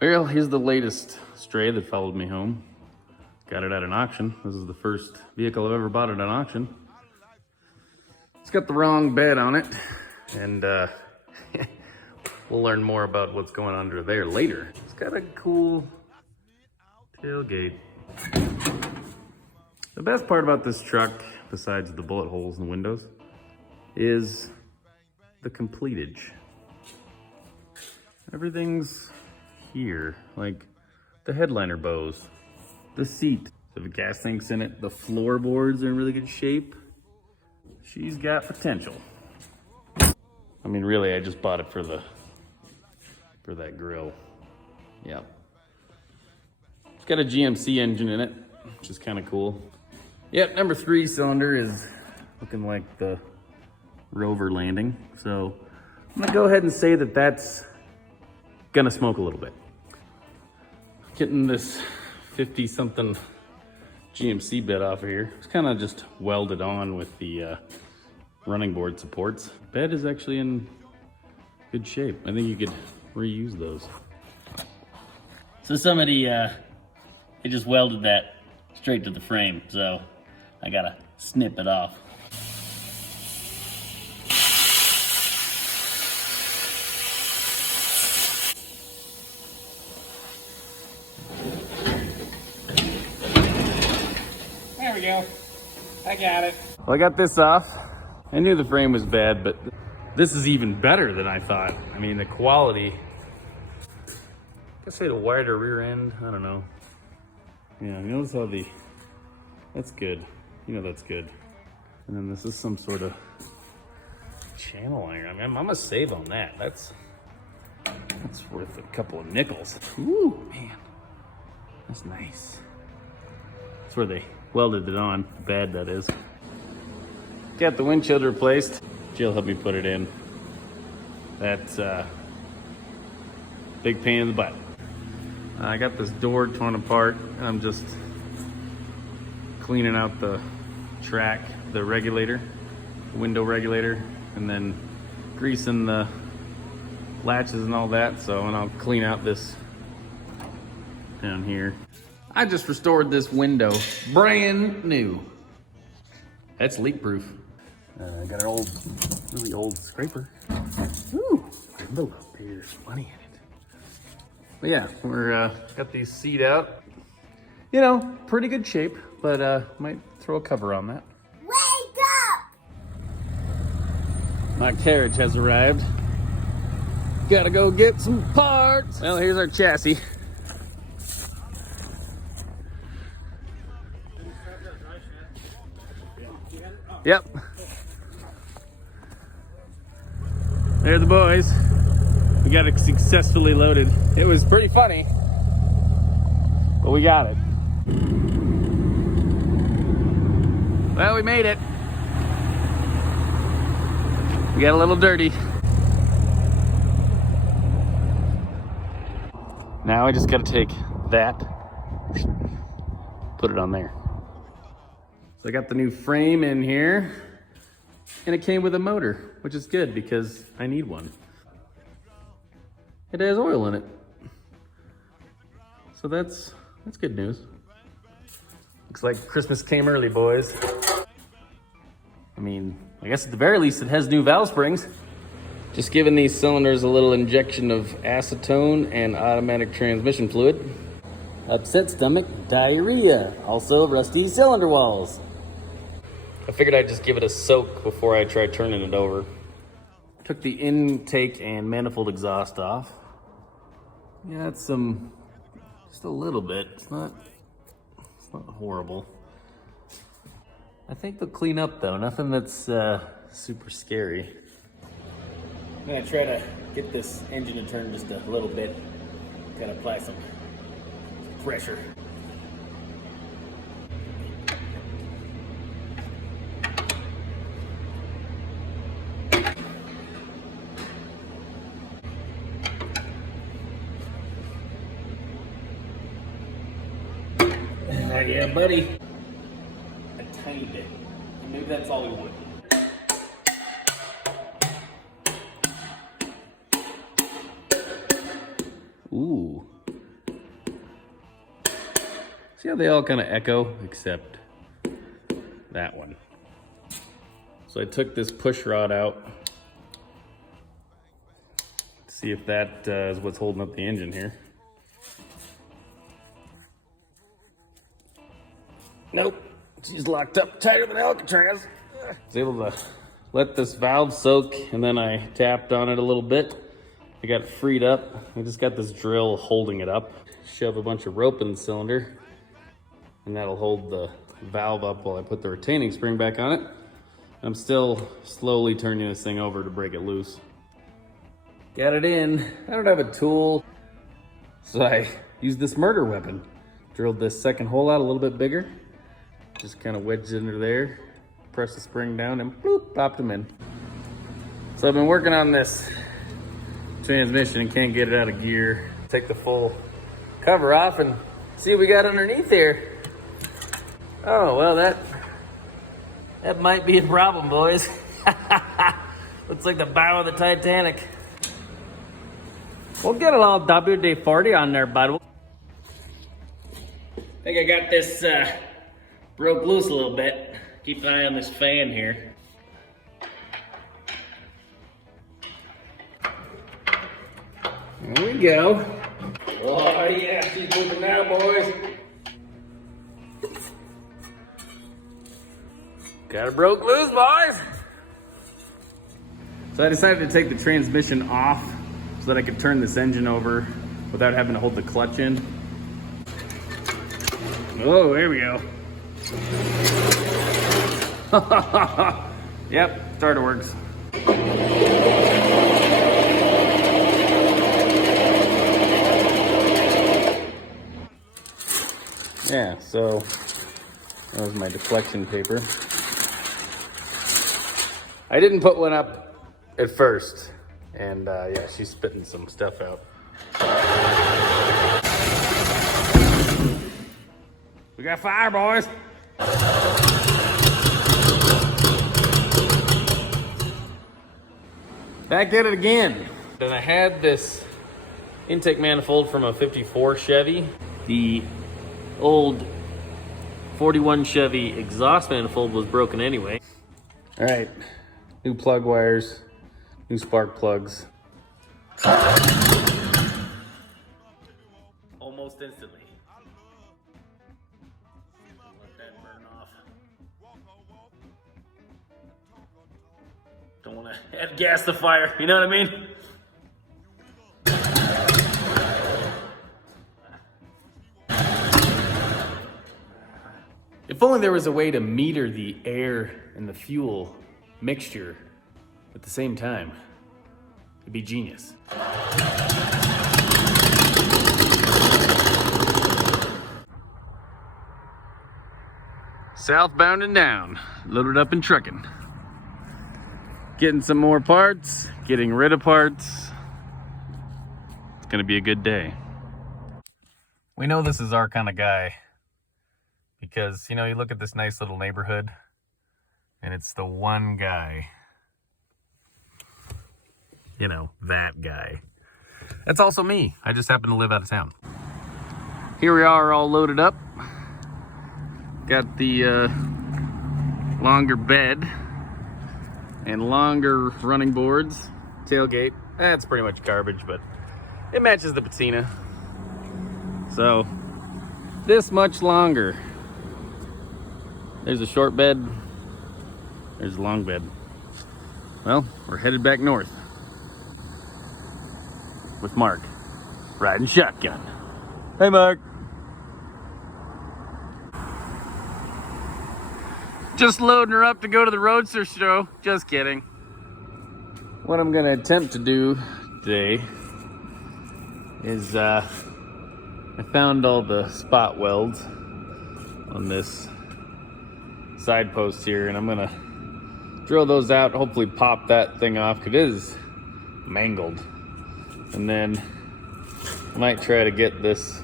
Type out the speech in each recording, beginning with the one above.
Well, here's the latest stray that followed me home. Got it at an auction. This is the first vehicle I've ever bought at an auction. It's got the wrong bed on it, and we'll learn more about what's going on under there later. It's got a cool tailgate. The best part about this truck, besides the bullet holes in the windows, is the completage. Everything's here, like the headliner bows, the seat, so the gas tanks in it, the floorboards are in really good shape. She's got potential. I mean, really, I just bought it for that grill. Yep. It's got a GMC engine in it, which is kind of cool. Yep, number 3 cylinder is looking like the Rover landing. So I'm gonna go ahead and say that that's gonna smoke a little bit. Getting this 50-something GMC bed off of here. It's kind of just welded on with the running board supports. Bed is actually in good shape. I think you could reuse those. So somebody, they just welded that straight to the frame, so I gotta snip it off. There we go. I got it. Well, I got this off. I knew the frame was bad, but this is even better than I thought. I mean, the quality. I guess I had a wider rear end. I don't know. Yeah, notice how that's good. You know that's good. And then this is some sort of channel iron. I mean, I'm gonna save on that. That's worth a couple of nickels. Ooh, man. That's nice. That's where they welded it on. Bed, that is. Got the windshield replaced. Jill helped me put it in. That's big pain in the butt. I got this door torn apart. I'm just cleaning out the track, the regulator, the window regulator, and then greasing the latches and all that. So, and I'll clean out this down here. I just restored this window, brand new. That's leak proof. I got an really old scraper. Ooh, envelope. There's money in it. But yeah, we're got these seat out. You know, pretty good shape, but might throw a cover on that. Wake up! My carriage has arrived. Gotta go get some parts. Well, here's our chassis. Yep. There the boys. We got it successfully loaded. It was pretty funny, but we got it. Well, we made it. We got a little dirty. Now I just gotta take that, put it on there. So I got the new frame in here, and it came with a motor, which is good because I need one. It has oil in it. So that's good news. Looks like Christmas came early, boys. I mean, I guess at the very least it has new valve springs. Just giving these cylinders a little injection of acetone and automatic transmission fluid. Upset stomach, diarrhea, also rusty cylinder walls. I figured I'd just give it a soak before I try turning it over. Took the intake and manifold exhaust off. Yeah, it's just a little bit. It's not horrible. I think they'll clean up though. Nothing that's super scary. I'm gonna try to get this engine to turn just a little bit. Gotta apply some pressure. Yeah, buddy. A tiny bit. Maybe that's all we want. Ooh, See how they all kind of echo, except that one. So I took this push rod out to see if that is what's holding up the engine here. Nope, she's locked up tighter than Alcatraz. I was able to let this valve soak, and then I tapped on it a little bit. I got it freed up. I just got this drill holding it up. Shove a bunch of rope in the cylinder, and that'll hold the valve up while I put the retaining spring back on it. I'm still slowly turning this thing over to break it loose. Got it in. I don't have a tool, so I used this murder weapon. Drilled this second hole out a little bit bigger. Just kind of wedged it under there. Press the spring down and bloop, popped them in. So I've been working on this transmission and can't get it out of gear. Take the full cover off and see what we got underneath here. Oh, well, that might be a problem, boys. Looks like the bow of the Titanic. We'll get a little WD-40 on there, bud. I think I got this broke loose a little bit. Keep an eye on this fan here. There we go. Oh yeah, she's moving now, boys. Got her broke loose, boys. So I decided to take the transmission off so that I could turn this engine over without having to hold the clutch in. Oh, there we go. Yep, starter works. Yeah, so that was my deflection paper. I didn't put one up at first, and yeah, she's spitting some stuff out. We got fire, boys. Back at it again. Then I had this intake manifold from a 54 Chevy. The old 41 Chevy exhaust manifold was broken anyway. All right, new plug wires, new spark plugs. Almost instantly. Let that burn off. Don't want to add gas to fire, you know what I mean? If only there was a way to meter the air and the fuel mixture at the same time. It'd be genius. Southbound and down, loaded up and trucking. Getting some more parts, getting rid of parts. It's gonna be a good day. We know this is our kind of guy because, you know, you look at this nice little neighborhood and it's the one guy, you know, that guy. That's also me. I just happen to live out of town. Here we are all loaded up. Got the longer bed and longer running boards, tailgate. That's pretty much garbage, but it matches the patina. So, this much longer. There's a short bed, there's a long bed. Well, we're headed back north with Mark, riding shotgun. Hey, Mark. Just loading her up to go to the Roadster show. Just kidding. What I'm gonna attempt to do today is I found all the spot welds on this side post here, and I'm gonna drill those out, hopefully pop that thing off because it is mangled. And then I might try to get this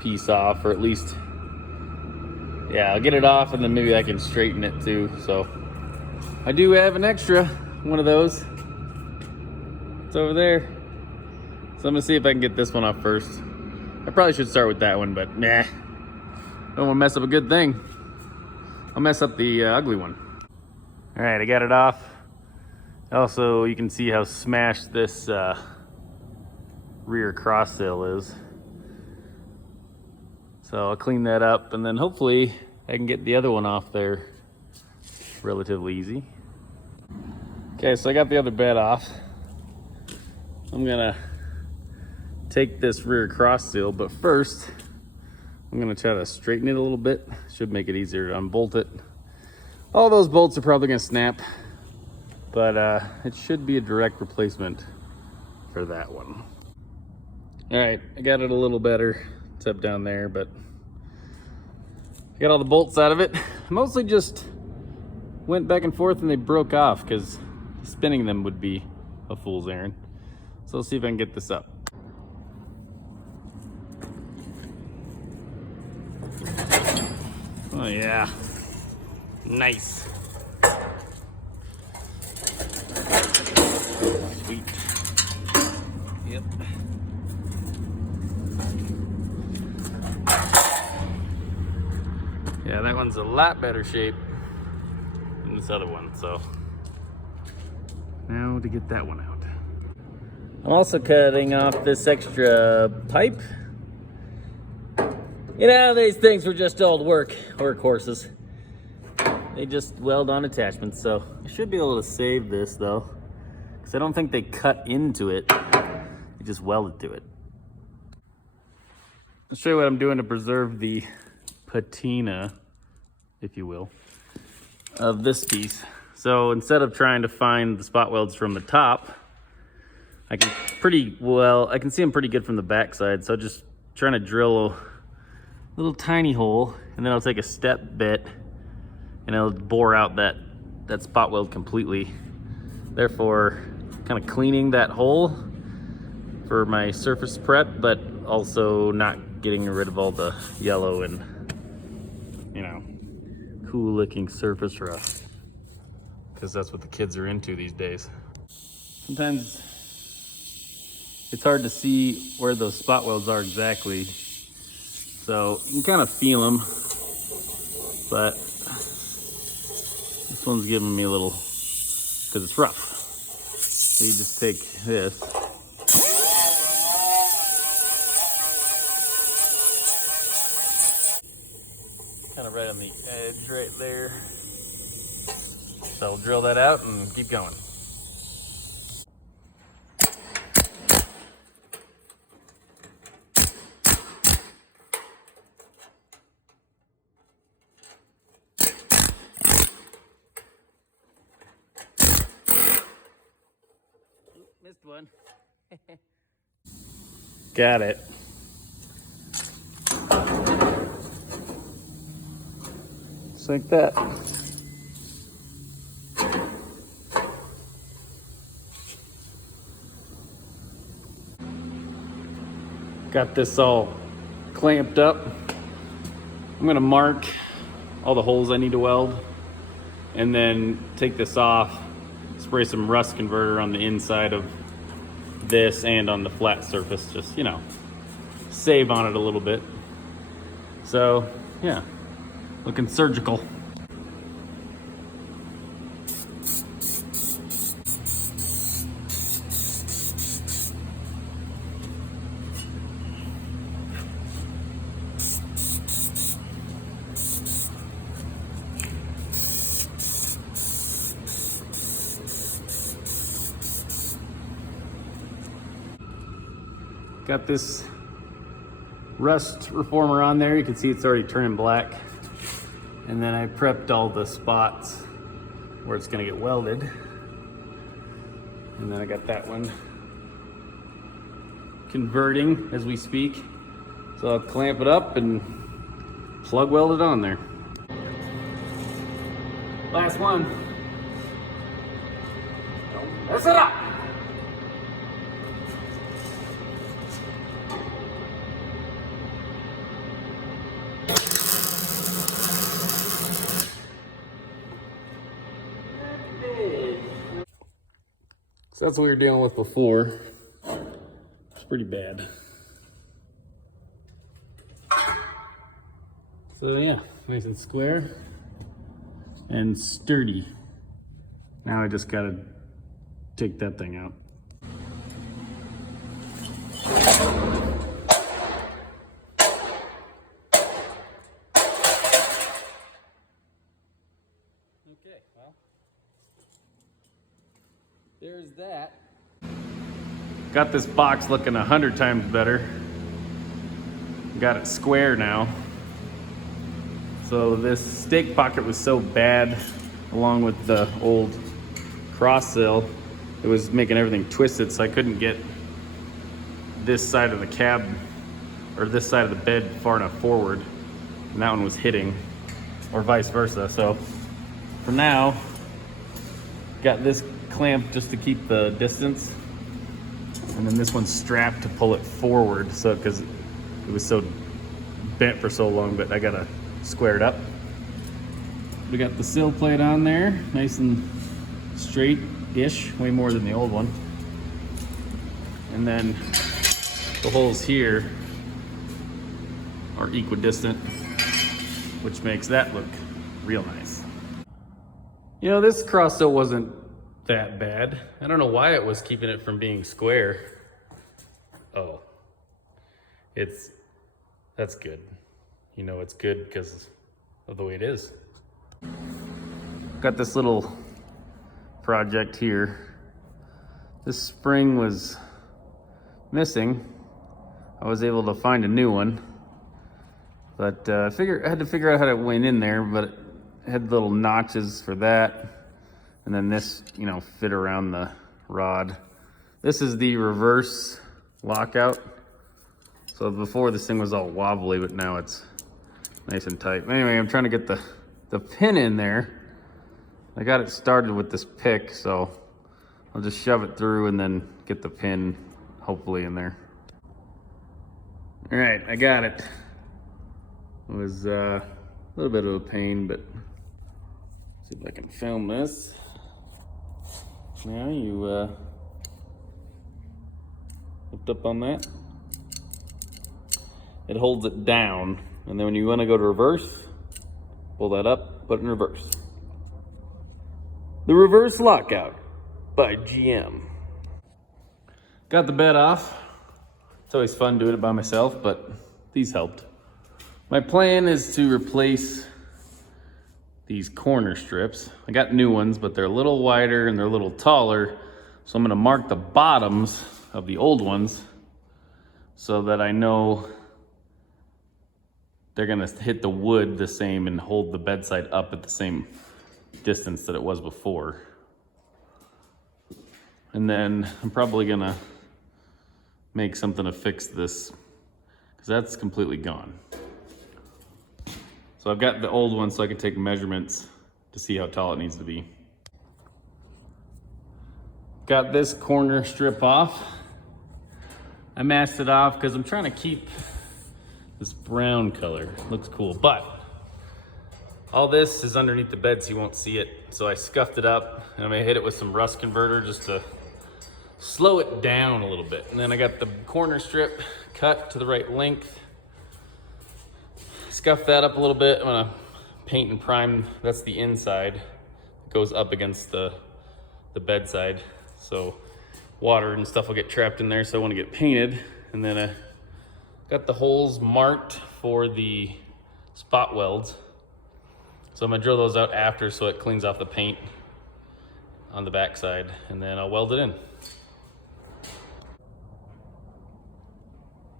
piece off, or at least, yeah, I'll get it off and then maybe I can straighten it too. So I do have an extra one of those. It's over there. So I'm gonna see if I can get this one off first. I probably should start with that one, but nah, Don't want to mess up a good thing. I'll mess up the ugly one. All right, I got it off. Also, you can see how smashed this rear cross sill is. So I'll clean that up, and then hopefully I can get the other one off there relatively easy. Okay, so I got the other bed off. I'm gonna take this rear cross sill, but first I'm gonna try to straighten it a little bit. Should make it easier to unbolt it. All those bolts are probably gonna snap, but it should be a direct replacement for that one. All right, I got it a little better. It's up down there, but I got all the bolts out of it. Mostly just went back and forth and they broke off because spinning them would be a fool's errand. So let's see if I can get this up. Oh yeah, nice. Sweet. Yep. Yeah, that one's a lot better shape than this other one, so now to get that one out. I'm also cutting off this extra pipe. You know, these things were just old workhorses. They just weld on attachments, so I should be able to save this though, because I don't think they cut into it, they just welded to it. I'll show you what I'm doing to preserve the patina, if you will, of this piece. So instead of trying to find the spot welds from the top, I can see them pretty good from the back side. So just trying to drill a little tiny hole, and then I'll take a step bit and I'll bore out that spot weld completely. Therefore, kind of cleaning that hole for my surface prep, but also not getting rid of all the yellow and, you know, cool looking surface rust, because that's what the kids are into these days. Sometimes it's hard to see where those spot welds are exactly, so you can kind of feel them, but this one's giving me a little, because it's rough. So you just take this, kind of right on the edge right there. So I'll drill that out and keep going. Missed one. Got it. Just like that. Got this all clamped up. I'm gonna mark all the holes I need to weld, and then take this off, spray some rust converter on the inside of this and on the flat surface, just, you know, save on it a little bit. So yeah, looking surgical. Got this rust reformer on there. You can see it's already turning black. And then I prepped all the spots where it's gonna get welded. And then I got that one converting as we speak. So I'll clamp it up and plug weld it on there. Last one. Don't mess it up. So that's what we were dealing with before. It's pretty bad. So yeah, nice and square and sturdy. Now I just gotta take that thing out. Okay, well, there's that. Got this box looking 100 times better. Got it square now. So this stake pocket was so bad, along with the old cross sill, it was making everything twisted, so I couldn't get this side of the cab, or this side of the bed far enough forward, and that one was hitting, or vice versa. So for now, got this clamp just to keep the distance, and then this one's strapped to pull it forward, so because it was so bent for so long, but I gotta square it up. We got the sill plate on there, nice and straight-ish, way more than the old one. And then the holes here are equidistant, which makes that look real nice. You know, this cross sill wasn't that bad. I don't know why it was keeping it from being square. Oh, that's good. You know it's good because of the way it is. Got this little project here. This spring was missing. I was able to find a new one, but I had to figure out how to went in there, but it had little notches for that. And then this, you know, fit around the rod. This is the reverse lockout. So before this thing was all wobbly, but now it's nice and tight. Anyway, I'm trying to get the pin in there. I got it started with this pick, so I'll just shove it through and then get the pin hopefully in there. All right, I got it. It was a little bit of a pain, but see if I can film this. Now you lift up on that. It holds it down, and then when you want to go to reverse, pull that up, put it in reverse. The reverse lockout by GM. Got the bed off. It's always fun doing it by myself, but these helped. My plan is to replace these corner strips. I got new ones, but they're a little wider and they're a little taller. So I'm gonna mark the bottoms of the old ones so that I know they're gonna hit the wood the same and hold the bedside up at the same distance that it was before. And then I'm probably gonna make something to fix this because that's completely gone. So I've got the old one so I can take measurements to see how tall it needs to be. Got this corner strip off. I masked it off because I'm trying to keep this brown color. Looks cool, but all this is underneath the bed so you won't see it. So I scuffed it up and I'm gonna hit it with some rust converter just to slow it down a little bit. And then I got the corner strip cut to the right length. Scuff that up a little bit. I'm gonna paint and prime. That's the inside. It goes up against the bedside. So water and stuff will get trapped in there, so I want to get painted. And then I got the holes marked for the spot welds. So I'm gonna drill those out after so it cleans off the paint on the backside, and then I'll weld it in.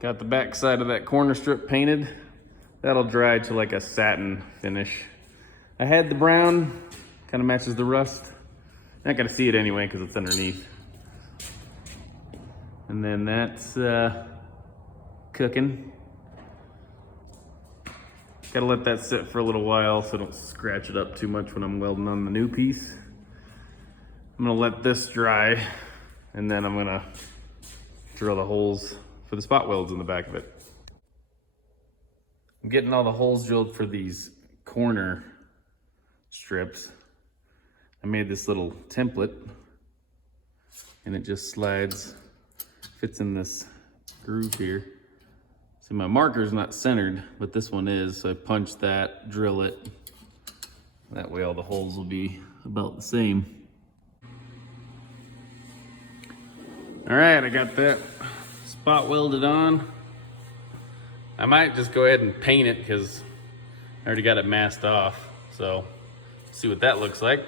Got the backside of that corner strip painted. That'll dry to like a satin finish. I had the brown, kind of matches the rust. Not gonna see it anyway because it's underneath. And then that's cooking. Gotta let that sit for a little while so I don't scratch it up too much when I'm welding on the new piece. I'm gonna let this dry and then I'm gonna drill the holes for the spot welds in the back of it. I'm getting all the holes drilled for these corner strips. I made this little template and it just slides, fits in this groove here. See, my marker's not centered, but this one is. So I punch that, drill it. That way all the holes will be about the same. All right, I got that spot welded on. I might just go ahead and paint it because I already got it masked off. So, see what that looks like.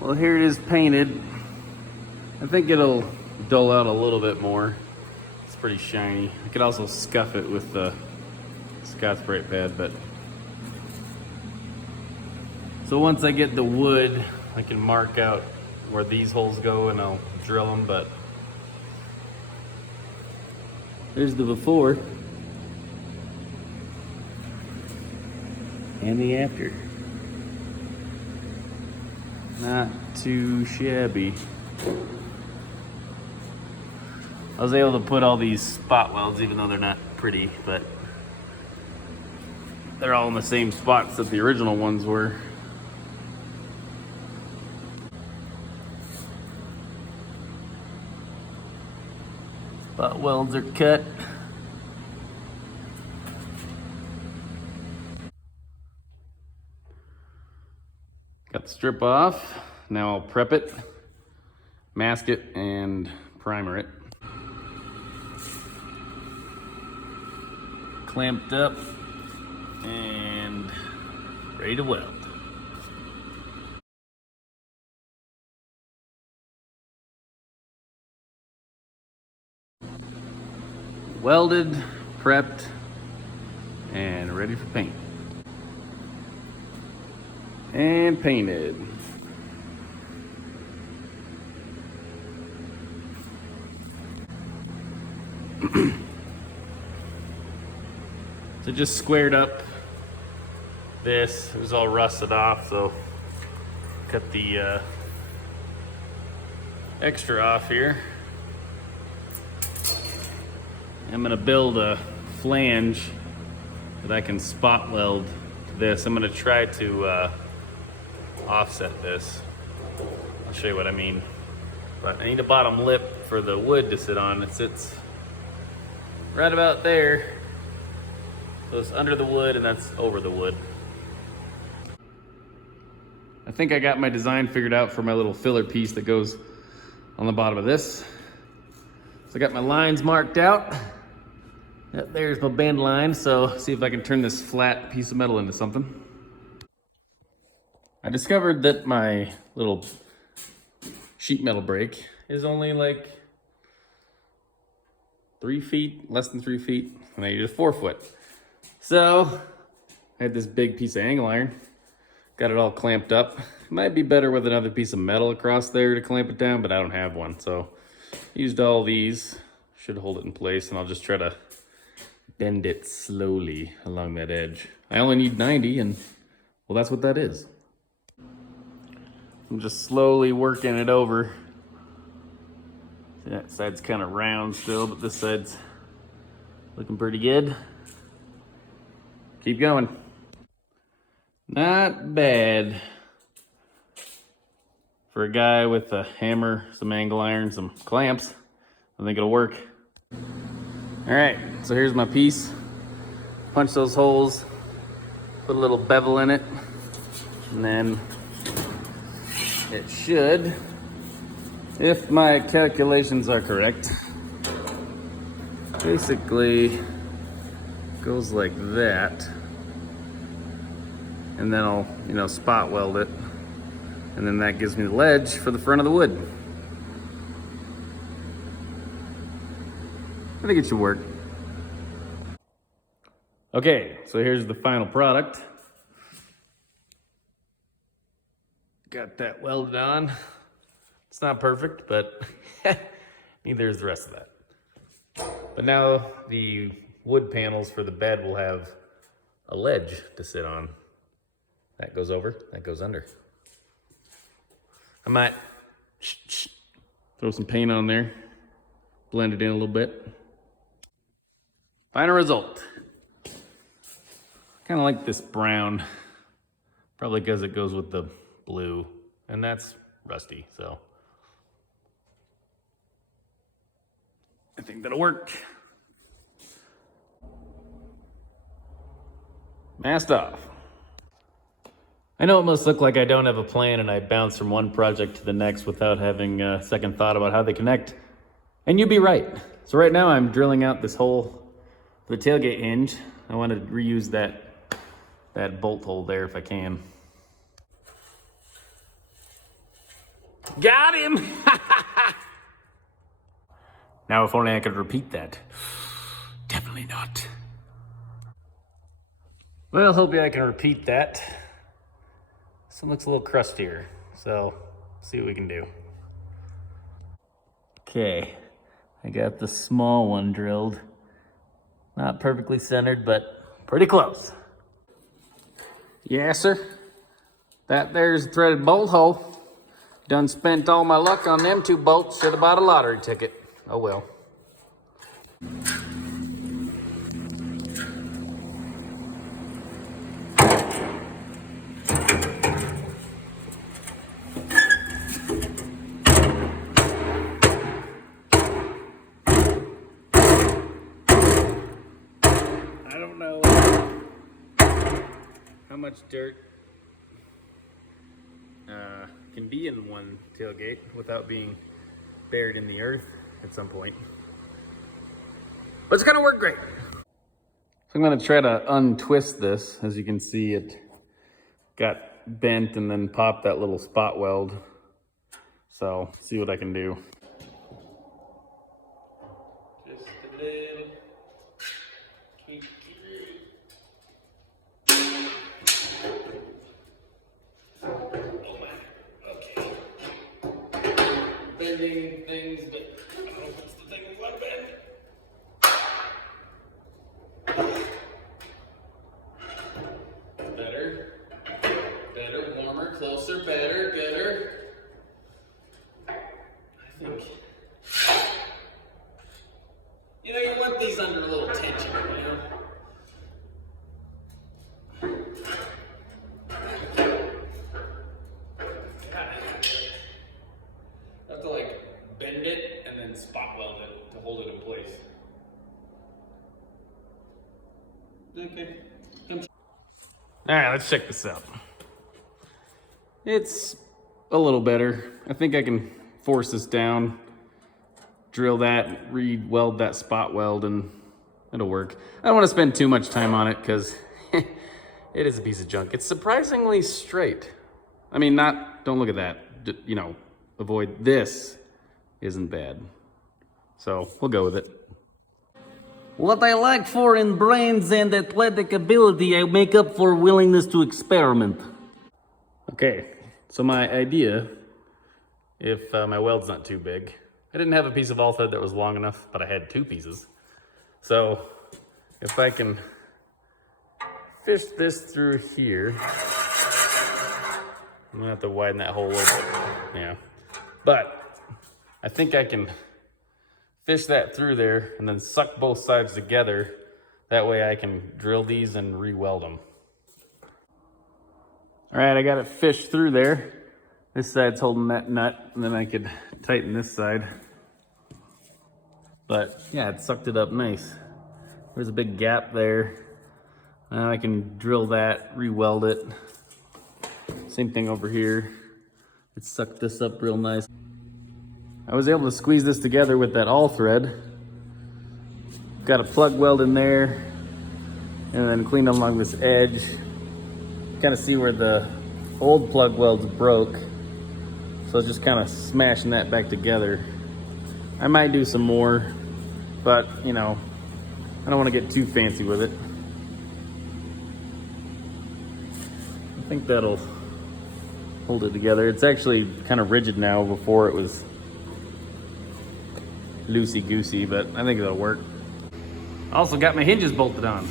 Well, here it is painted. I think it'll dull out a little bit more. It's pretty shiny. I could also scuff it with the Scotch Brite pad, but. So once I get the wood, I can mark out where these holes go and I'll drill them, but there's the before and the after. Not too shabby. I was able to put all these spot welds even though they're not pretty, but they're all in the same spots that the original ones were. Spot welds are cut. Got the strip off. Now I'll prep it, mask it, and primer it. Clamped up and ready to weld. Welded, prepped, and ready for paint. And painted. So just squared up this. It was all rusted off, so cut the extra off here. I'm gonna build a flange that I can spot weld to this. I'm gonna try to offset this. I'll show you what I mean. But I need a bottom lip for the wood to sit on. It sits right about there. So it's under the wood and that's over the wood. I think I got my design figured out for my little filler piece that goes on the bottom of this. So I got my lines marked out. Yep, there's my bend line. So see if I can turn this flat piece of metal into something. I discovered that my little sheet metal brake is only like 3 feet, less than 3 feet, and I needed a 4 foot. So I had this big piece of angle iron, got it all clamped up. It might be better with another piece of metal across there to clamp it down, but I don't have one. So used all these, should hold it in place, and I'll just try to bend it slowly along that edge. I only need 90, and well, that's what that is. I'm just slowly working it over. See, that side's kind of round still, but this side's looking pretty good. Keep going. Not bad for a guy with a hammer, some angle iron, some clamps. I think it'll work. All right, so here's my piece. Punch those holes, put a little bevel in it, and then it should, if my calculations are correct, basically goes like that. And then I'll, spot weld it. And then that gives me the ledge for the front of the wood. I think it should work. Okay, so here's the final product. Got that welded on. It's not perfect, but neither is the rest of that. But now the wood panels for the bed will have a ledge to sit on. That goes over, that goes under. I might throw some paint on there, blend it in a little bit. Final result. Kind of like this brown, probably because it goes with the blue, and that's rusty, so. I think that'll work. Masked off. I know it must look like I don't have a plan and I bounce from one project to the next without having a second thought about how they connect. And you'd be right. So right now I'm drilling out this hole for the tailgate hinge. I want to reuse that bolt hole there if I can. Got him! Now if only I could repeat that. Definitely not. Well, hopefully I can repeat that. This one looks a little crustier, so see what we can do. Okay, I got the small one drilled. Not perfectly centered, but pretty close. Yeah, sir. That there's a threaded bolt hole. Done spent all my luck on them 2 bolts. Should have bought a lottery ticket. Oh well. I don't know how much dirt can be in one tailgate without being buried in the earth at some point. But it's gonna work great. So I'm gonna try to untwist this. As you can see, it got bent and then popped that little spot weld. So see what I can do. Just a little. Bending things, but I don't know if it's the thing that's want to bend. Better, warmer, closer, better, gooder. I think, you want these under a little tension, Bend it and then spot weld it to hold it in place. Okay. All right, let's check this out. It's a little better. I think I can force this down, drill that, re-weld that spot weld, and it'll work. I don't want to spend too much time on it because it is a piece of junk. It's surprisingly straight. I mean, don't look at that. Avoid this. Isn't bad. So we'll go with it. What I lack for in brains and athletic ability, I make up for willingness to experiment. Okay, so my idea, if my weld's not too big, I didn't have a piece of all thread that was long enough, but I had 2 pieces. So if I can fish this through here, I'm gonna have to widen that hole a little bit. Yeah, but I think I can fish that through there and then suck both sides together. That way I can drill these and re-weld them. All right, I got it fished through there. This side's holding that nut, and then I could tighten this side. But yeah, it sucked it up nice. There's a big gap there. Now I can drill that, re-weld it. Same thing over here. It sucked this up real nice. I was able to squeeze this together with that all thread. Got a plug weld in there, and then cleaned along this edge. Kind of see where the old plug welds broke. So just kind of smashing that back together. I might do some more, but I don't want to get too fancy with it. I think that'll hold it together. It's actually kind of rigid now. Before it was loosey-goosey, but I think it'll work. Also got my hinges bolted on.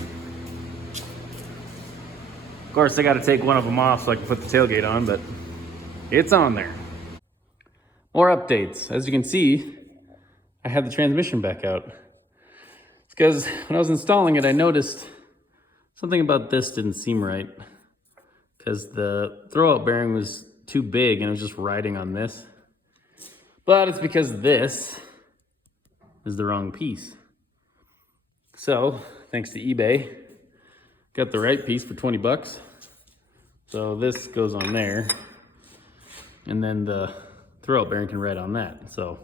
Of course, I got to take one of them off so I can put the tailgate on, but it's on there. More updates. As you can see, I have the transmission back out. It's because when I was installing it, I noticed something about this didn't seem right, because the throwout bearing was too big and it was just riding on this. But it's because this is the wrong piece. So, thanks to eBay, got the right piece for 20 bucks. So this goes on there, and then the throwout bearing can ride on that. So,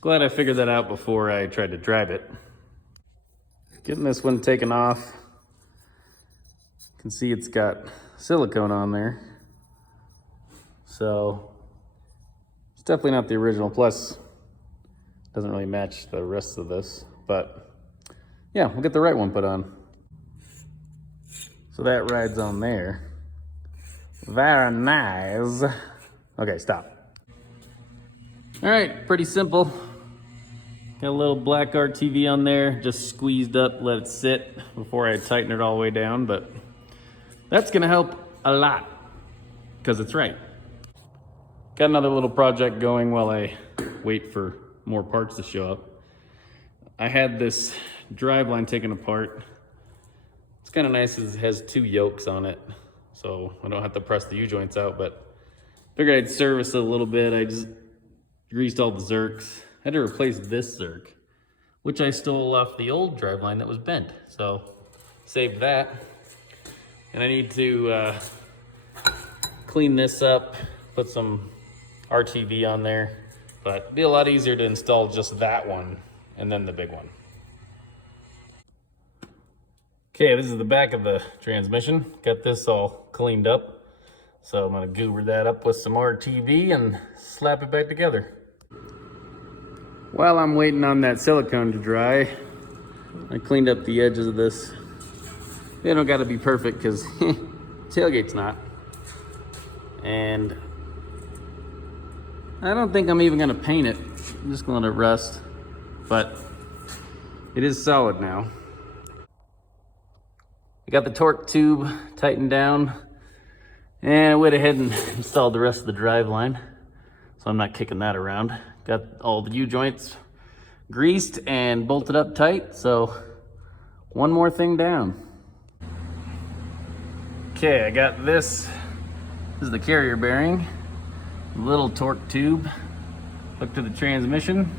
glad I figured that out before I tried to drive it. Getting this one taken off. You can see it's got silicone on there. So, it's definitely not the original. Plus, doesn't really match the rest of this, but yeah, we'll get the right one put on. So that rides on there. Very nice. Okay, stop. All right, pretty simple. Got a little black RTV on there, just squeezed up, let it sit before I tighten it all the way down, but that's gonna help a lot, because it's right. Got another little project going while I wait for more parts to show up. I had this Driveline taken apart. It's kind of nice, it has 2 yokes on it, so I don't have to press the U-joints out, but figured I'd service it a little bit. I just greased all the zerks. I had to replace this zerk, which I stole off the old Driveline that was bent, so saved that. And I need to clean this up, put some RTV on there, but it'd be a lot easier to install just that one and then the big one. Okay, this is the back of the transmission. Got this all cleaned up. So I'm gonna goober that up with some RTV and slap it back together. While I'm waiting on that silicone to dry, I cleaned up the edges of this. They don't gotta be perfect because tailgate's not. And I don't think I'm even gonna paint it. I'm just gonna let it rust, but it is solid now. I got the torque tube tightened down, and I went ahead and installed the rest of the Driveline, so I'm not kicking that around. Got all the U-joints greased and bolted up tight, so one more thing down. Okay, I got this. This is the carrier bearing, little torque tube hooked to the transmission.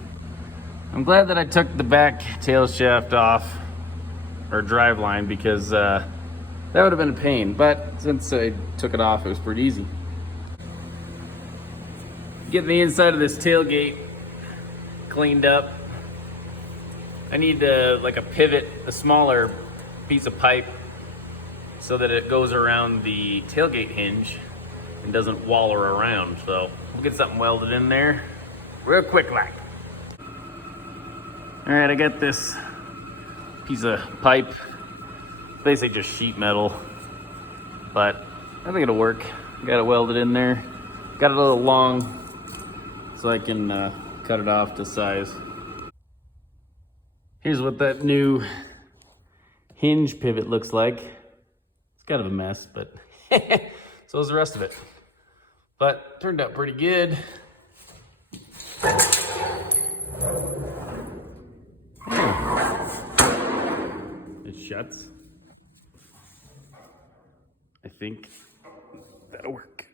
I'm glad that I took the back tail shaft off, or Driveline, because that would have been a pain, but since I took it off, it was pretty easy. Getting the inside of this tailgate cleaned up. I need like a pivot, a smaller piece of pipe, so that it goes around the tailgate hinge and doesn't waller around. So we'll get something welded in there real quick like. All right, I got this piece of pipe, basically just sheet metal, but I think it'll work. Got it welded in there. Got it a little long, so I can cut it off to size. Here's what that new hinge pivot looks like. It's kind of a mess, but so is the rest of it. But turned out pretty good. It shuts. I think that'll work.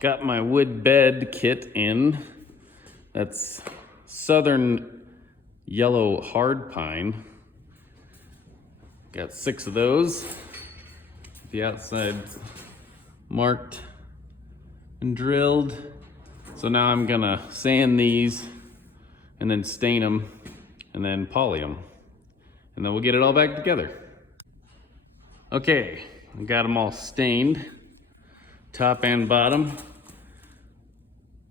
Got my wood bed kit in. That's Southern Yellow Hard Pine. Got 6 of those. The outside marked and drilled. So now I'm gonna sand these and then stain them and then poly them. And then we'll get it all back together. Okay, I got them all stained, top and bottom.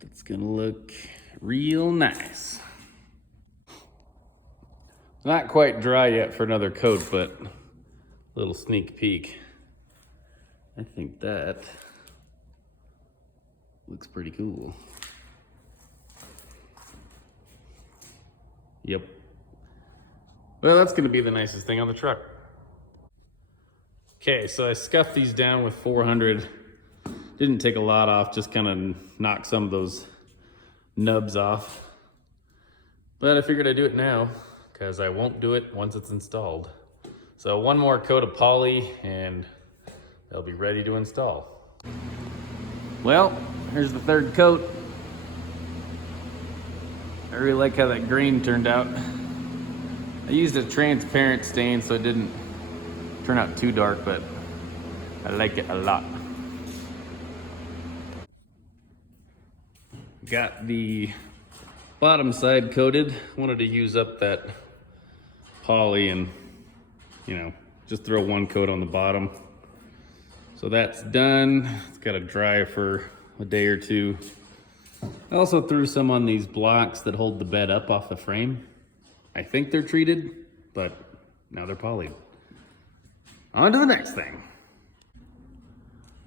It's gonna look real nice. Not quite dry yet for another coat, but a little sneak peek. I think that looks pretty cool. Yep. Well, that's gonna be the nicest thing on the truck. Okay, so I scuffed these down with 400. Didn't take a lot off, just kind of knocked some of those nubs off. But I figured I'd do it now, because I won't do it once it's installed. So one more coat of poly and they'll be ready to install. Well, here's the 3rd coat. I really like how that grain turned out. I used a transparent stain so it didn't turn out too dark, but I like it a lot. Got the bottom side coated. Wanted to use up that poly and, you know, just throw one coat on the bottom. So that's done. It's got to dry for a day or two. I also threw some on these blocks that hold the bed up off the frame. I think they're treated, but now they're polyed. On to the next thing.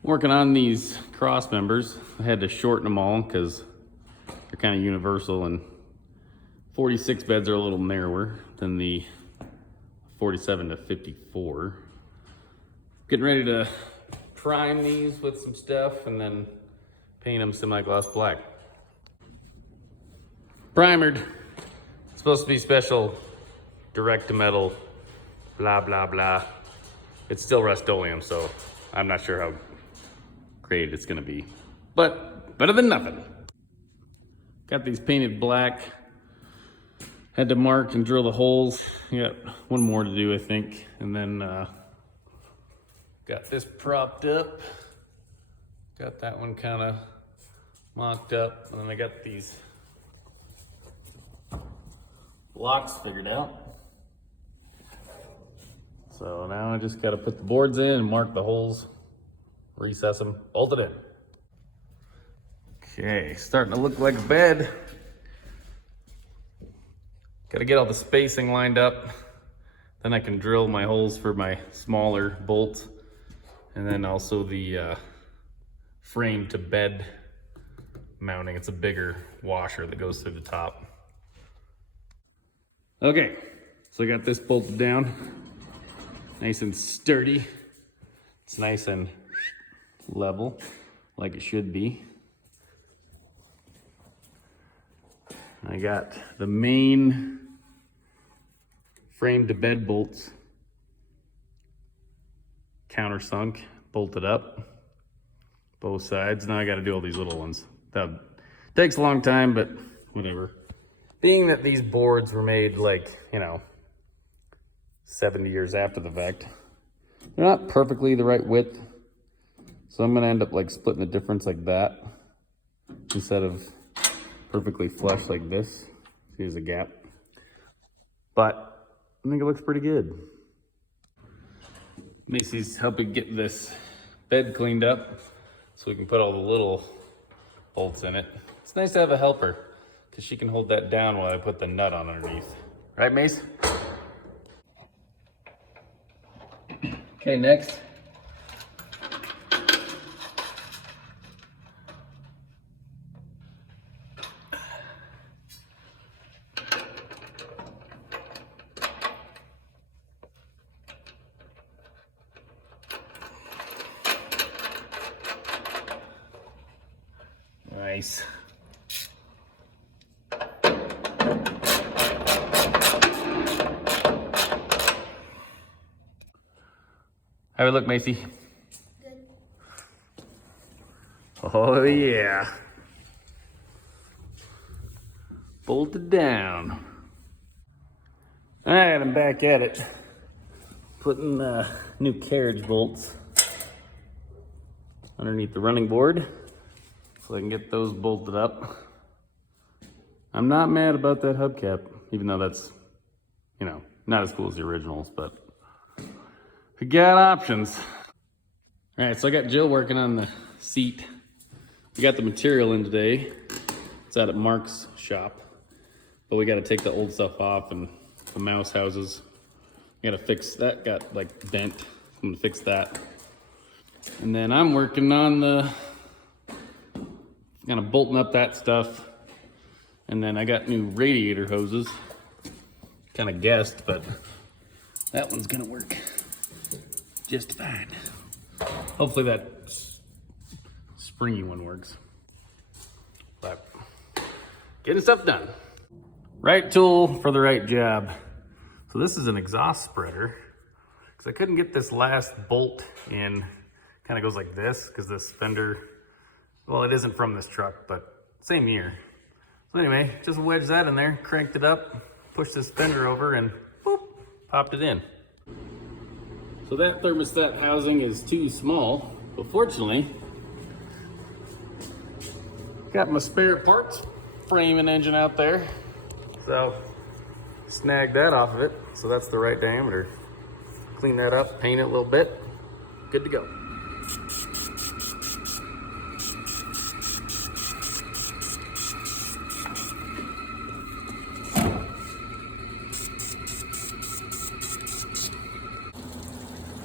Working on these cross members. I had to shorten them all because they're kind of universal, and 46 beds are a little narrower than the 47 to 54. Getting ready to prime these with some stuff and then paint them semi-gloss black. Primered. It's supposed to be special, direct to metal, blah, blah, blah. It's still Rust-Oleum, so I'm not sure how great it's gonna be, but better than nothing. Got these painted black. Had to mark and drill the holes. Got one more to do, I think. And then got this propped up. Got that one kind of mocked up. And then I got these blocks figured out. So now I just got to put the boards in and mark the holes, recess them, bolt it in. Okay, starting to look like a bed. Got to get all the spacing lined up. Then I can drill my holes for my smaller bolts. And then also the frame to bed mounting. It's a bigger washer that goes through the top. Okay, so I got this bolted down. Nice and sturdy. It's nice and level, like it should be. I got the main frame to bed bolts countersunk, bolted up, both sides. Now I got to do all these little ones. That takes a long time, but whatever. Being that these boards were made like, 70 years after the fact, they're not perfectly the right width. So I'm gonna end up like splitting the difference like that instead of perfectly flush like this. Here's a gap. But I think it looks pretty good. Macy's helping get this bed cleaned up so we can put all the little bolts in it. It's nice to have a helper because she can hold that down while I put the nut on underneath. Right, Mace? Okay, next. Nice. How we look, Macy? Good. Oh yeah. Bolted down. All right, I'm back at it. Putting new carriage bolts underneath the running board so I can get those bolted up. I'm not mad about that hubcap, even though that's, not as cool as the originals, but we got options. All right, so I got Jill working on the seat. We got the material in today. It's out at Mark's shop, but we got to take the old stuff off and the mouse houses. We got to fix that, got like dent. I'm gonna fix that. And then I'm working on the, kind of bolting up that stuff. And then I got new radiator hoses. Kind of guessed, but that one's gonna work just fine. Hopefully that springy one works. But getting stuff done. Right tool for the right job. So this is an exhaust spreader because I couldn't get this last bolt in. Kind of goes like this because this fender, well, it isn't from this truck, but same year. So anyway, just wedged that in there, cranked it up, pushed this fender over, and boop, popped it in. So that thermostat housing is too small, but fortunately, got my spare parts frame and engine out there. So snag that off of it, so that's the right diameter. Clean that up, paint it a little bit, good to go.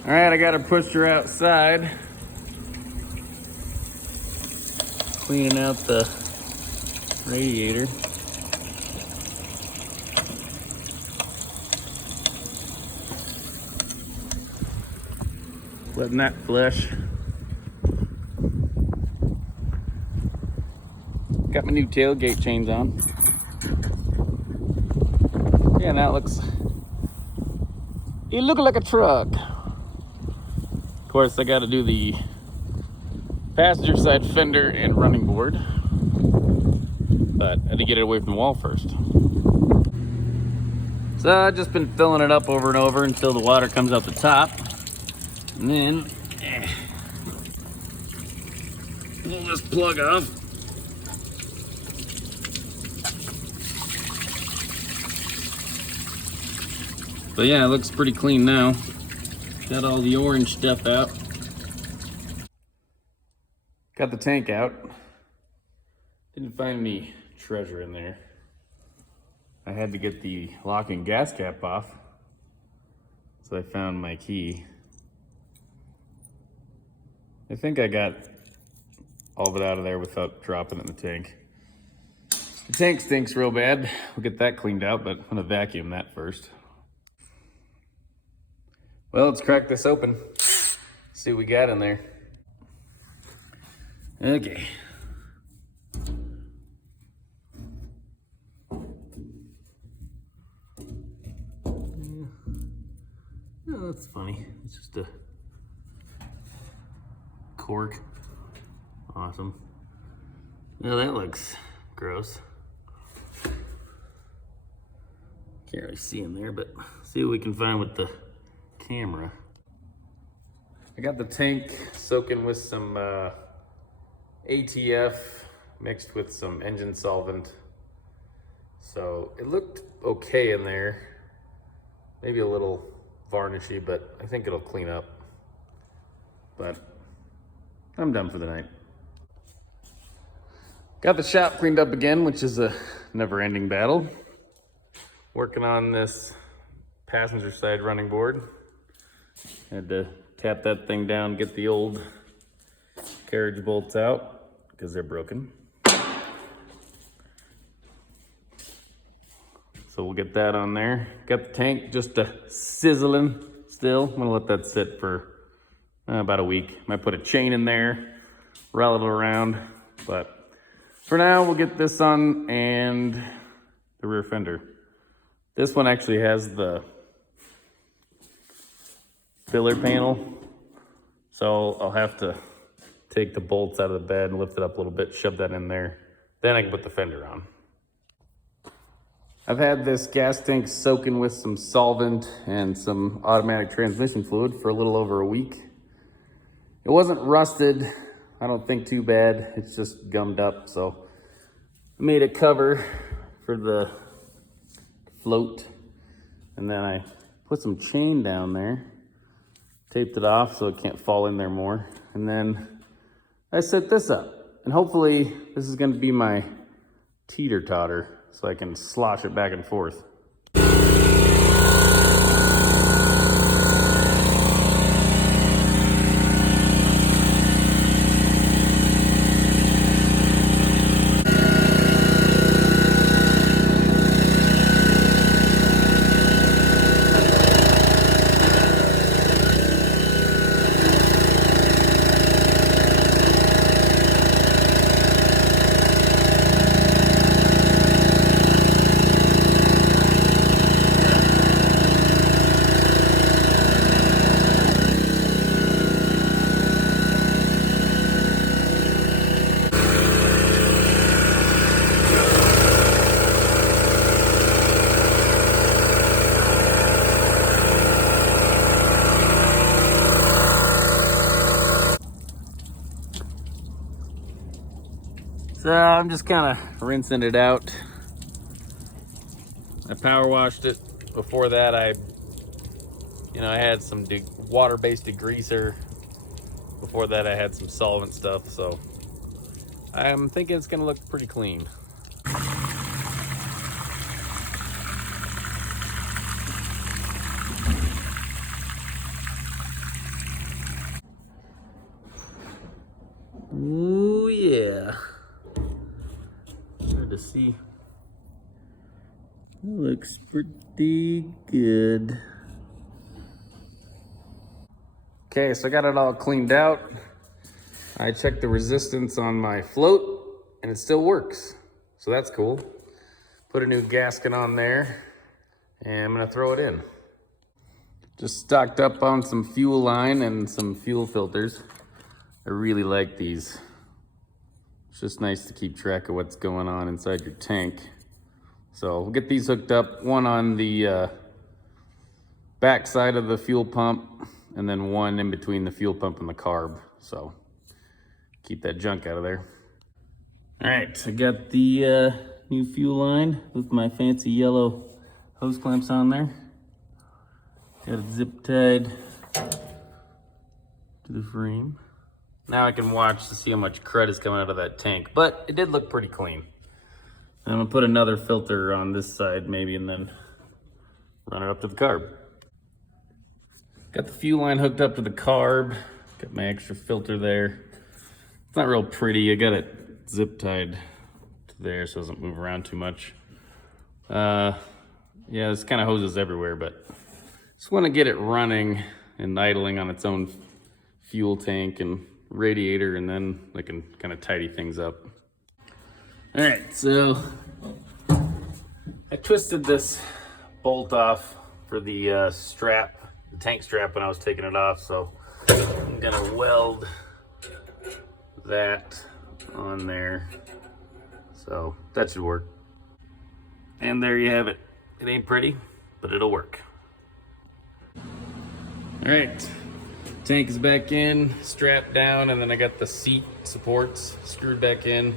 All right, I got her pushed her outside. Cleaning out the radiator. Letting that flush. Got my new tailgate chains on. Yeah, now it looks, you look like a truck. Of course, I got to do the passenger side fender and running board, but I had to get it away from the wall first. So I've just been filling it up over and over until the water comes out the top, and then pull this plug off. But yeah, it looks pretty clean now. Got all the orange stuff out. Got the tank out. Didn't find any treasure in there. I had to get the locking gas cap off. So I found my key. I think I got all of it out of there without dropping it in the tank. The tank stinks real bad. We'll get that cleaned out, but I'm gonna vacuum that first. Well, let's crack this open. See what we got in there. Okay. Oh, that's funny. It's just a cork. Awesome. Now that looks gross. Can't really see in there, but see what we can find with the camera. I got the tank soaking with some ATF mixed with some engine solvent. So it looked okay in there. Maybe a little varnishy, but I think it'll clean up. But I'm done for the night. Got the shop cleaned up again, which is a never-ending battle. Working on this passenger side running board. Had to tap that thing down, get the old carriage bolts out because they're broken. So we'll get that on there. Got the tank just sizzling still. I'm gonna let that sit for about a week. Might put a chain in there, roll it around, but for now we'll get this on and the rear fender. This one actually has the filler panel, so I'll have to take the bolts out of the bed and lift it up a little bit, shove that in there. Then I can put the fender on. I've had this gas tank soaking with some solvent and some automatic transmission fluid for a little over a week. It wasn't rusted, I don't think too bad, it's just gummed up, so I made a cover for the float, and then I put some chain down there, taped it off so it can't fall in there more, and then I set this up, and hopefully this is going to be my teeter-totter so I can slosh it back and forth. So I'm just kind of rinsing it out. I power washed it. Before that, I had some water-based degreaser. Before that, I had some solvent stuff. So I'm thinking it's gonna look pretty clean. Ooh, yeah. Hard to see. Looks pretty good. Okay, so I got it all cleaned out. I checked the resistance on my float and it still works. So that's cool. Put a new gasket on there and I'm gonna throw it in. Just stocked up on some fuel line and some fuel filters. I really like these. It's just nice to keep track of what's going on inside your tank. So we'll get these hooked up, one on the back side of the fuel pump and then one in between the fuel pump and the carb. So keep that junk out of there. All right, I got the new fuel line with my fancy yellow hose clamps on there. Got it zip tied to the frame. Now I can watch to see how much crud is coming out of that tank, but it did look pretty clean. I'm gonna put another filter on this side maybe and then run it up to the carb. Got the fuel line hooked up to the carb. Got my extra filter there. It's not real pretty. I got it zip tied to there so it doesn't move around too much. Yeah, there's kind of hoses everywhere, but just want to get it running and idling on its own fuel tank and radiator, and then I can kind of tidy things up. All right, so I twisted this bolt off for the strap, the tank strap, when I was taking it off. So I'm gonna weld that on there. So that should work. And there you have it. It ain't pretty, but it'll work. All right, tank is back in, strapped down, and then I got the seat supports screwed back in.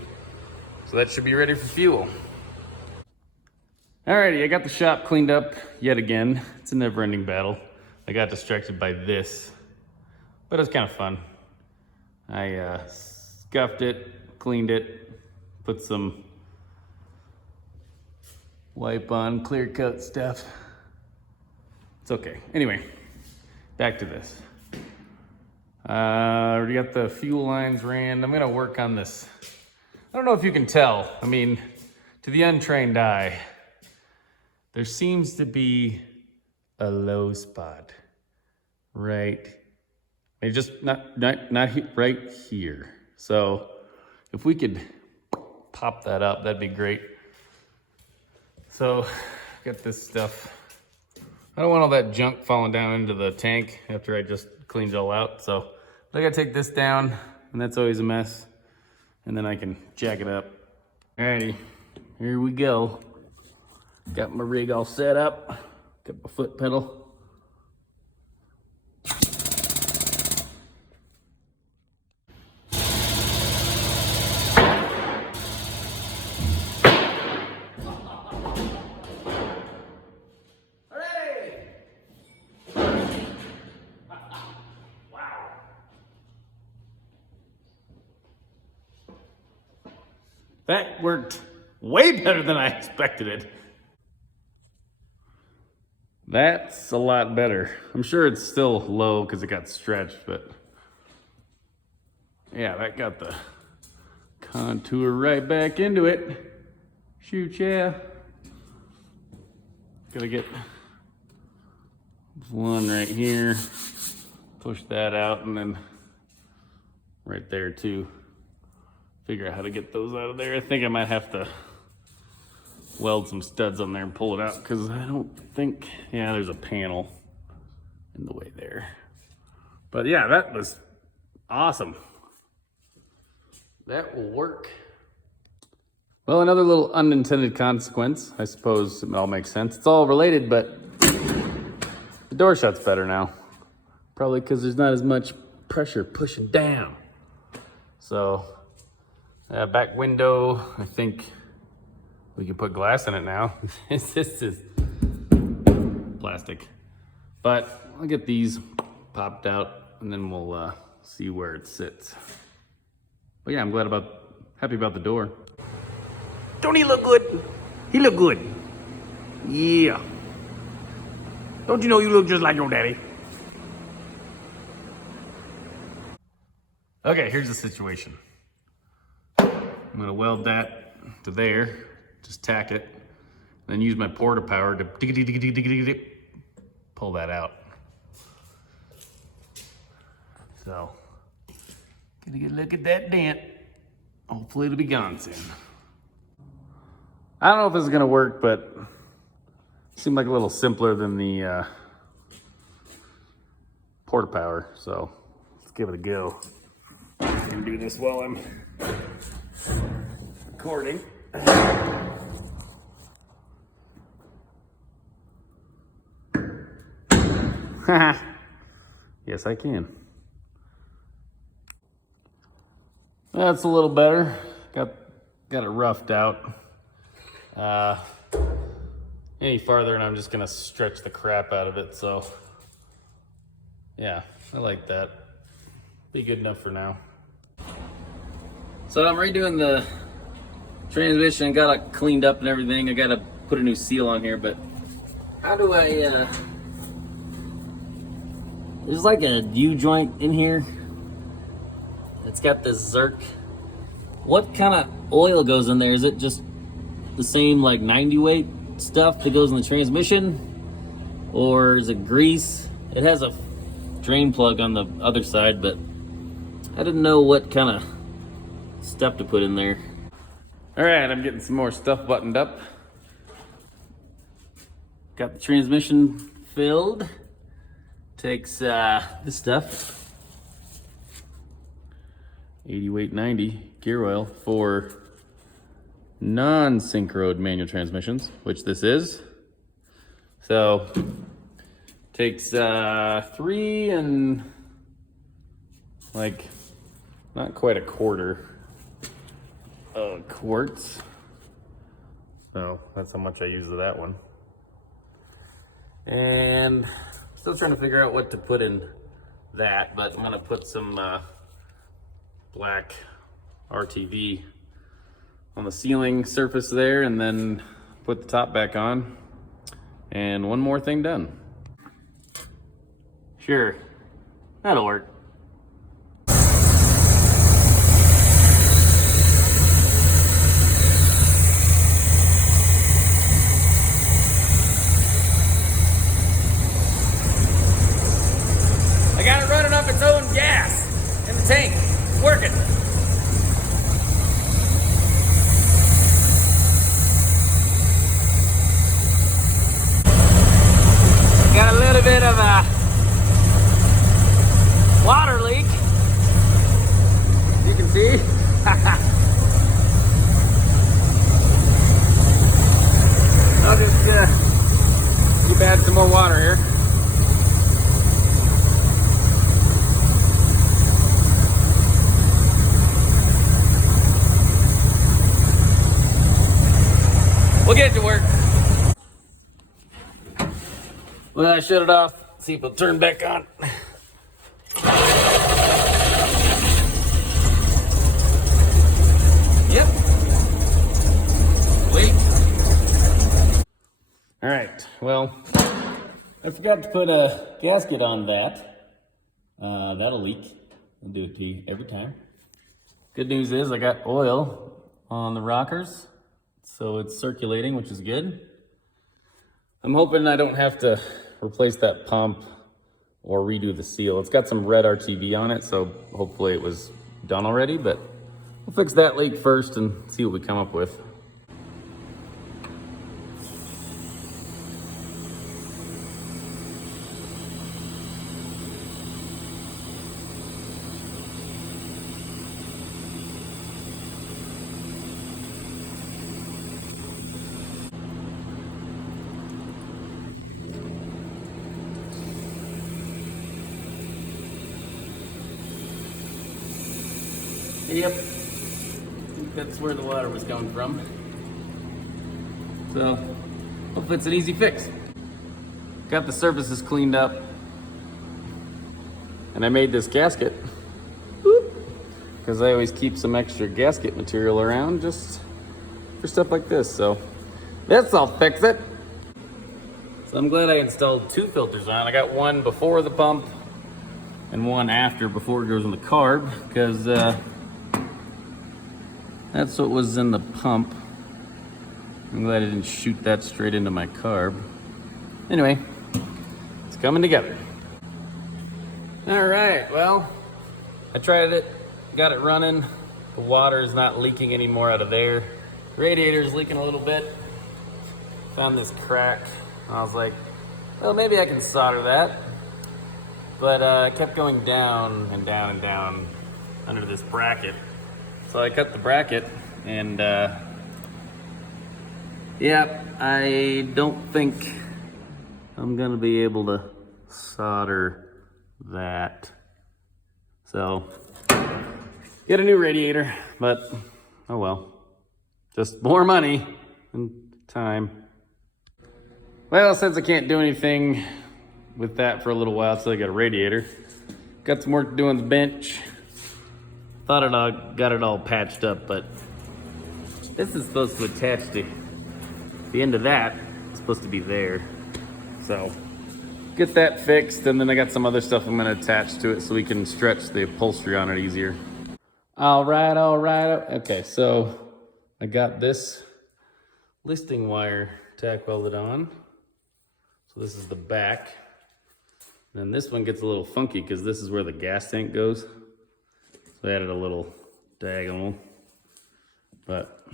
So that should be ready for fuel. Alrighty, I got the shop cleaned up yet again. It's a never-ending battle. I got distracted by this, but it was kind of fun. I scuffed it, cleaned it, put some wipe on, clear coat stuff. It's okay. Anyway, back to this. Already got the fuel lines ran. I'm gonna work on this. I don't know if you can tell. I mean, to the untrained eye, there seems to be a low spot, right? Maybe just not right here. So if we could pop that up, that'd be great. So got this stuff. I don't want all that junk falling down into the tank after I just cleaned it all out. So I gotta take this down, and that's always a mess. And then I can jack it up. Alrighty, here we go. Got my rig all set up. Got my foot pedal. That worked way better than I expected it. That's a lot better. I'm sure it's still low because it got stretched, but yeah, that got the contour right back into it. Shoot, yeah. Gotta get one right here, push that out, and then right there too. Figure out how to get those out of there. I think I might have to weld some studs on there and pull it out because I don't think, yeah, there's a panel in the way there. But yeah, that was awesome. That will work. Well, another little unintended consequence, I suppose it all makes sense. It's all related, but the door shuts better now. Probably because there's not as much pressure pushing down. So Back window, I think we can put glass in it now. This is plastic. But I'll get these popped out and then we'll see where it sits. But yeah, I'm happy about the door. Don't he look good? He look good. Yeah. Don't you know you look just like your daddy? Okay, here's the situation. I'm gonna weld that to there, just tack it, then use my porta power to pull that out. So, gonna get a look at that dent. Hopefully it'll be gone soon. I don't know if this is gonna work, but it seemed like a little simpler than the porta power. So let's give it a go. I'm gonna do this while I'm recording. Yes, I can. That's a little better. Got it roughed out. Any farther and I'm just gonna stretch the crap out of it. So yeah, I like that. Be good enough for now. So I'm redoing the transmission, got it cleaned up and everything. I gotta put a new seal on here, but how do I, there's like a U-joint in here. It's got this Zerk. What kind of oil goes in there? Is it just the same like 90 weight stuff that goes in the transmission? Or is it grease? It has a drain plug on the other side, but I didn't know what kind of stuff to put in there. All right, I'm getting some more stuff buttoned up. Got the transmission filled. Takes this stuff, 80 weight 90 gear oil for non-synchroed manual transmissions, which this is. So takes 3 and like not quite a quarter quarts. So that's how much I use of that one. And still trying to figure out what to put in that, but I'm gonna put some black RTV on the ceiling surface there and then put the top back on and one more thing done. Sure, that'll work. I got it running off its own gas in the tank. It's working. Got a little bit of a water leak. You can see. I'll just keep adding some more water here. We'll get it to work. Well, I shut it off. See if it'll turn back on. Yep. Wait. All right. Well, I forgot to put a gasket on that. That'll leak. I'll do it to you every time. Good news is I got oil on the rockers, so it's circulating, which is good. I'm hoping I don't have to replace that pump or redo the seal. It's got some red RTV on it, so hopefully it was done already, but we'll fix that leak first and see what we come up with. Yep. think that's where the water was coming from. So, hopefully it's an easy fix. Got the surfaces cleaned up. And I made this gasket. Because I always keep some extra gasket material around just for stuff like this. So, this'll fix it. So I'm glad I installed 2 filters on. I got one before the pump and one after, before it goes in the carb, because that's what was in the pump. I'm glad I didn't shoot that straight into my carb. Anyway, it's coming together. All right, well, I tried it, got it running. The water is not leaking anymore out of there. Radiator is leaking a little bit. Found this crack. I was like, well, maybe I can solder that. But it kept going down and down and down under this bracket. So I cut the bracket and yeah, I don't think I'm gonna be able to solder that. So, get a new radiator, but oh well. Just more money and time. Well, since I can't do anything with that for a little while, so I got a radiator. Got some work to do on the bench. Thought got it all patched up, but this is supposed to attach to the end of that. It's supposed to be there. So, get that fixed, and then I got some other stuff I'm gonna attach to it so we can stretch the upholstery on it easier. All right. Okay, so I got this listing wire tack welded on. So this is the back. And then this one gets a little funky because this is where the gas tank goes. So I added a little diagonal. But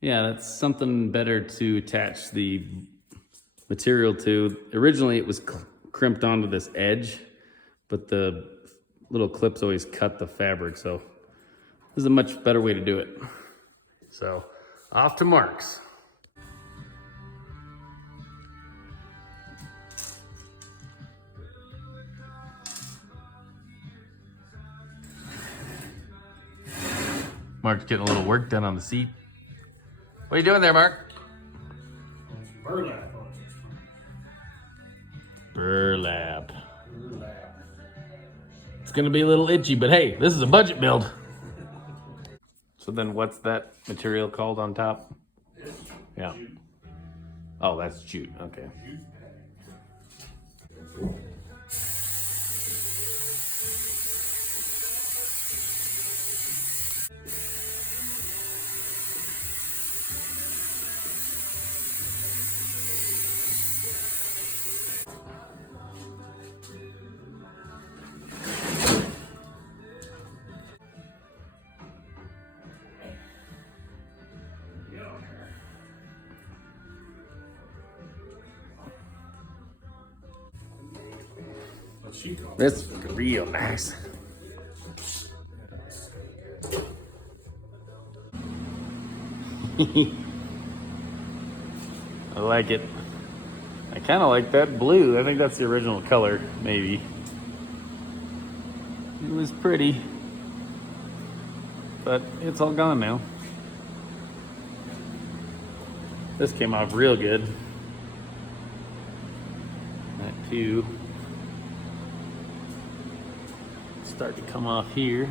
yeah, that's something better to attach the material to. Originally it was crimped onto this edge, but the little clips always cut the fabric. So this is a much better way to do it. So off to Mark's. Mark's getting a little work done on the seat. What are you doing there, Mark? Burlap. Burlap. It's gonna be a little itchy, but hey, this is a budget build. So then what's that material called on top? Yeah. Oh, that's jute, okay. That's real nice. I like it. I kind of like that blue. I think that's the original color, maybe. It was pretty, but it's all gone now. This came off real good. That too. Start to come off here.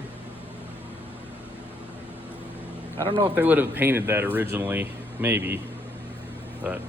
I don't know if they would have painted that originally, maybe, but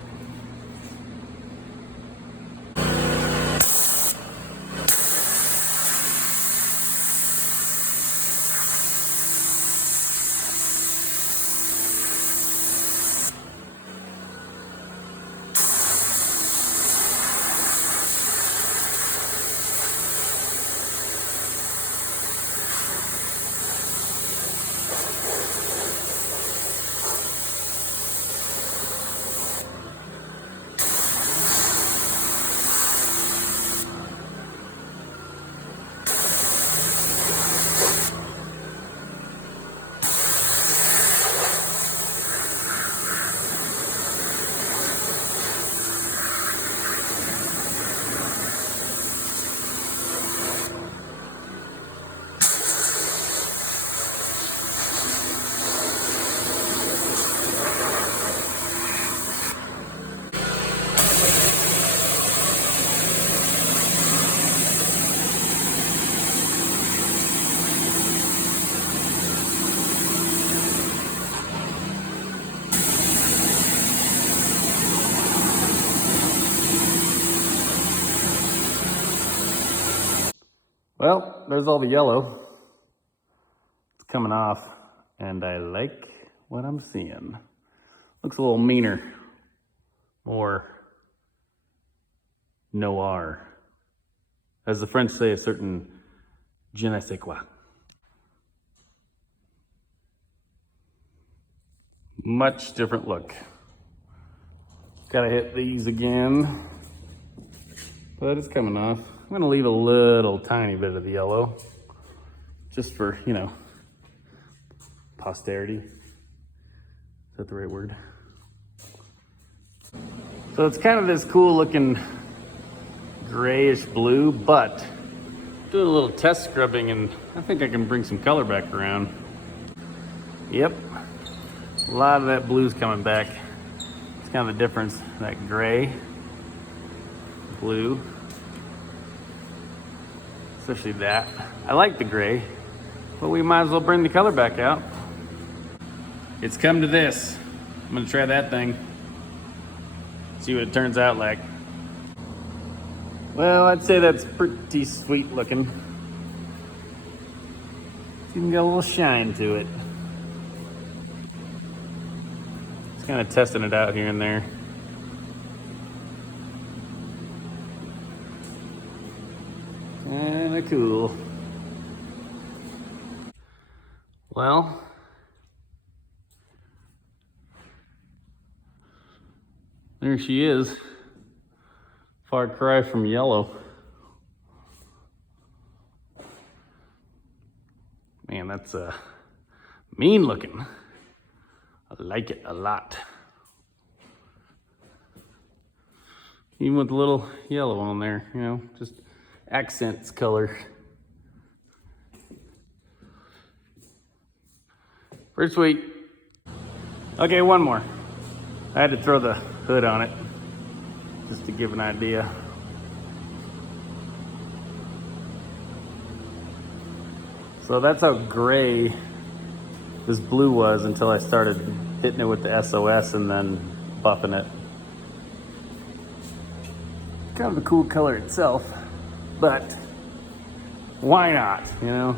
Well, there's all the yellow. It's coming off, and I like what I'm seeing. Looks a little meaner, more noir. As the French say, a certain je ne sais quoi. Much different look. Gotta hit these again, but it's coming off. I'm gonna leave a little tiny bit of the yellow, just for, you know, posterity. Is that the right word? So it's kind of this cool looking grayish blue, but doing a little test scrubbing and I think I can bring some color back around. Yep, a lot of that blue's coming back. It's kind of the difference, that gray, blue, especially that. I like the gray, but we might as well bring the color back out. It's come to this. I'm gonna try that thing. See what it turns out like. Well, I'd say that's pretty sweet looking. It's even got a little shine to it. Just kind of testing it out here and there. Kinda cool. Well, there she is. Far cry from yellow. Man, that's mean looking. I like it a lot. Even with a little yellow on there, you know, just accents color. Pretty sweet. Okay, one more. I had to throw the hood on it just to give an idea. So that's how gray this blue was until I started hitting it with the SOS and then buffing it. Kind of a cool color itself, but why not, you know?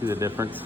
See the difference?